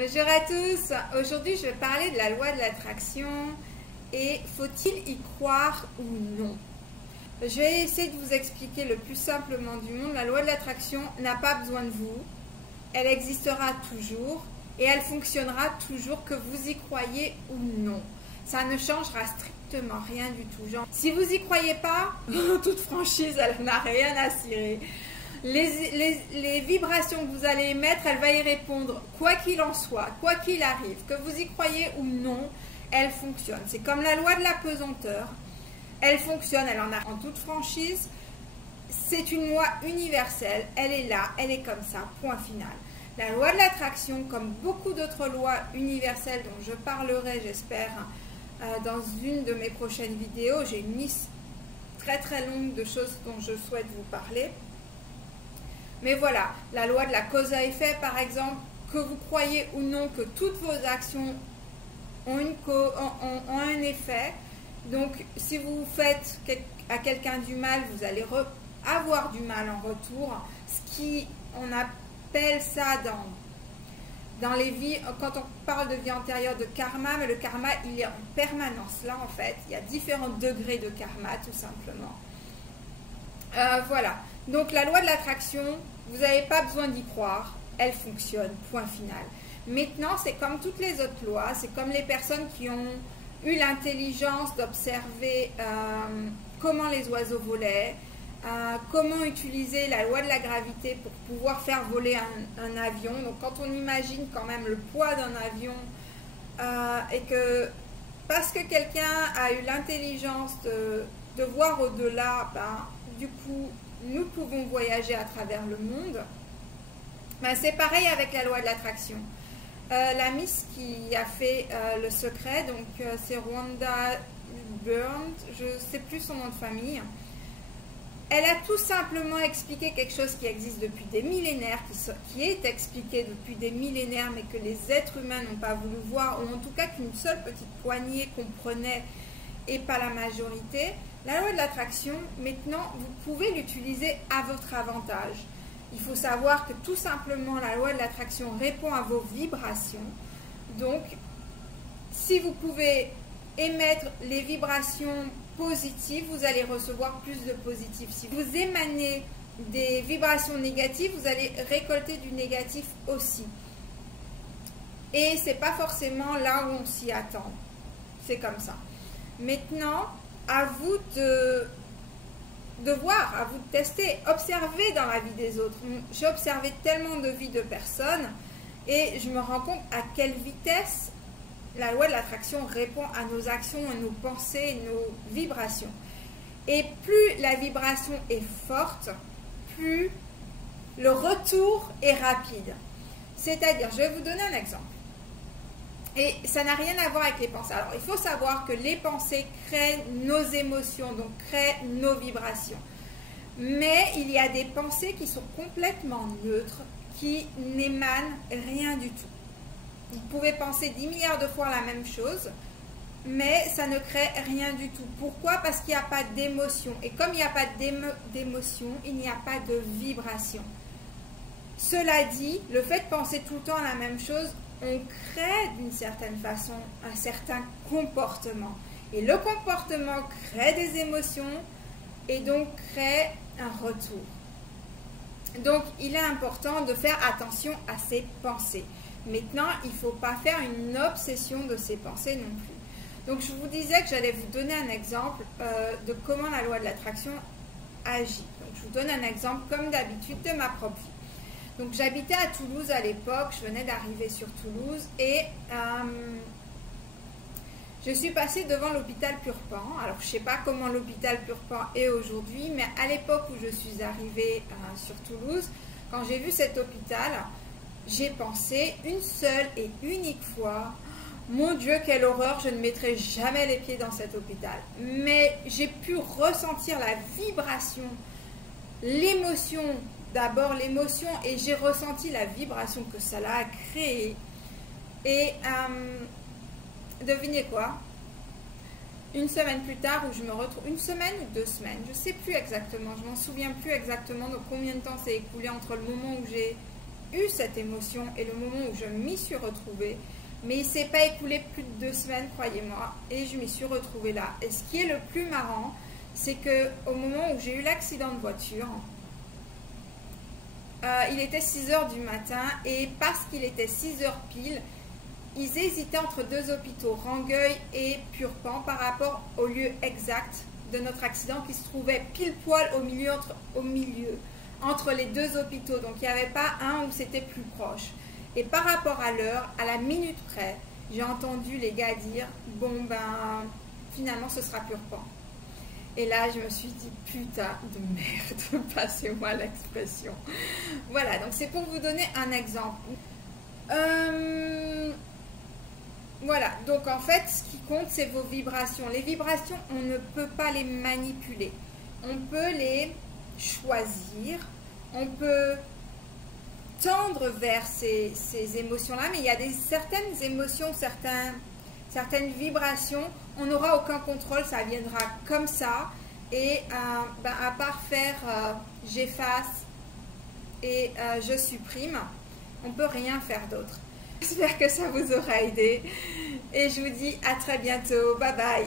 Bonjour à tous, aujourd'hui je vais parler de la loi de l'attraction et faut-il y croire ou non? Je vais essayer de vous expliquer le plus simplement du monde. La loi de l'attraction n'a pas besoin de vous, elle existera toujours et elle fonctionnera toujours que vous y croyez ou non. Ça ne changera strictement rien du tout. Genre, si vous y croyez pas, toute franchise, elle n'a rien à cirer. Les vibrations que vous allez émettre, elle va y répondre quoi qu'il en soit, quoi qu'il arrive, que vous y croyez ou non, elle fonctionne. C'est comme la loi de la pesanteur, elle fonctionne, elle en a en toute franchise. C'est une loi universelle, elle est là, elle est comme ça, point final. La loi de l'attraction, comme beaucoup d'autres lois universelles dont je parlerai, j'espère, dans une de mes prochaines vidéos, j'ai une liste très très longue de choses dont je souhaite vous parler. Mais voilà, la loi de la cause à effet, par exemple, que vous croyez ou non que toutes vos actions ont un effet. Donc, si vous faites à quelqu'un du mal, vous allez avoir du mal en retour. Ce qui, on appelle ça dans les vies, quand on parle de vie antérieure, de karma, mais le karma, il est en permanence là, en fait. Il y a différents degrés de karma, tout simplement. Voilà. Donc la loi de l'attraction, vous n'avez pas besoin d'y croire, elle fonctionne, point final. Maintenant, c'est comme toutes les autres lois, c'est comme les personnes qui ont eu l'intelligence d'observer comment les oiseaux volaient, comment utiliser la loi de la gravité pour pouvoir faire voler un avion. Donc quand on imagine quand même le poids d'un avion et que parce que quelqu'un a eu l'intelligence de voir au-delà, du coup, nous pouvons voyager à travers le monde. C'est pareil avec la loi de l'attraction. La Miss qui a fait Le Secret, donc c'est Rhonda Byrne, je ne sais plus son nom de famille. Elle a tout simplement expliqué quelque chose qui existe depuis des millénaires, qui est expliqué depuis des millénaires, mais que les êtres humains n'ont pas voulu voir, ou en tout cas qu'une seule petite poignée comprenait et pas la majorité. La loi de l'attraction, maintenant, vous pouvez l'utiliser à votre avantage. Il faut savoir que tout simplement, la loi de l'attraction répond à vos vibrations. Donc, si vous pouvez émettre les vibrations positives, vous allez recevoir plus de positif. Si vous émanez des vibrations négatives, vous allez récolter du négatif aussi. Et ce n'est pas forcément là où on s'y attend. C'est comme ça. Maintenant, à vous de voir, à vous de tester, observer dans la vie des autres. J'ai observé tellement de vies de personnes et je me rends compte à quelle vitesse la loi de l'attraction répond à nos actions, à nos pensées, nos vibrations. Et plus la vibration est forte, plus le retour est rapide. C'est-à-dire, je vais vous donner un exemple. Et ça n'a rien à voir avec les pensées. Alors, il faut savoir que les pensées créent nos émotions, donc créent nos vibrations. Mais il y a des pensées qui sont complètement neutres, qui n'émanent rien du tout. Vous pouvez penser 10 milliards de fois la même chose, mais ça ne crée rien du tout. Pourquoi? Parce qu'il n'y a pas d'émotion. Et comme il n'y a pas d'émotion, il n'y a pas de vibration. Cela dit, le fait de penser tout le temps la même chose, on crée d'une certaine façon un certain comportement. Et le comportement crée des émotions et donc crée un retour. Donc, il est important de faire attention à ses pensées. Maintenant, il ne faut pas faire une obsession de ses pensées non plus. Donc, je vous disais que j'allais vous donner un exemple de comment la loi de l'attraction agit. Donc, je vous donne un exemple, comme d'habitude, de ma propre vie. Donc j'habitais à Toulouse à l'époque, je venais d'arriver sur Toulouse et je suis passée devant l'hôpital Purpan. Alors je ne sais pas comment l'hôpital Purpan est aujourd'hui, mais à l'époque où je suis arrivée sur Toulouse, quand j'ai vu cet hôpital, j'ai pensé une seule et unique fois, mon Dieu, quelle horreur, je ne mettrai jamais les pieds dans cet hôpital. Mais j'ai pu ressentir la vibration, l'émotion, d'abord l'émotion, et j'ai ressenti la vibration que ça a créée. Et devinez quoi? Une semaine plus tard, où je me retrouve, une semaine ou 2 semaines, je ne sais plus exactement, je m'en souviens plus exactement de combien de temps s'est écoulé entre le moment où j'ai eu cette émotion et le moment où je m'y suis retrouvée. Mais il ne s'est pas écoulé plus de 2 semaines, croyez-moi, et je m'y suis retrouvée là. Et ce qui est le plus marrant, c'est qu'au moment où j'ai eu l'accident de voiture, il était 6 h du matin, et parce qu'il était 6 h pile, ils hésitaient entre 2 hôpitaux, Rangueil et Purpan, par rapport au lieu exact de notre accident qui se trouvait pile poil au milieu entre les 2 hôpitaux. Donc il n'y avait pas un où c'était plus proche. Et par rapport à l'heure, à la minute près, j'ai entendu les gars dire « Bon ben, finalement ce sera Purpan ». Et là, je me suis dit « Putain de merde, passez-moi l'expression ». Voilà, donc c'est pour vous donner un exemple. Voilà, donc en fait, ce qui compte, c'est vos vibrations. Les vibrations, on ne peut pas les manipuler. On peut les choisir, on peut tendre vers ces émotions-là, mais il y a certaines émotions, certaines vibrations, on n'aura aucun contrôle, ça viendra comme ça. Et à part faire j'efface et je supprime, on ne peut rien faire d'autre. J'espère que ça vous aura aidé et je vous dis à très bientôt. Bye bye.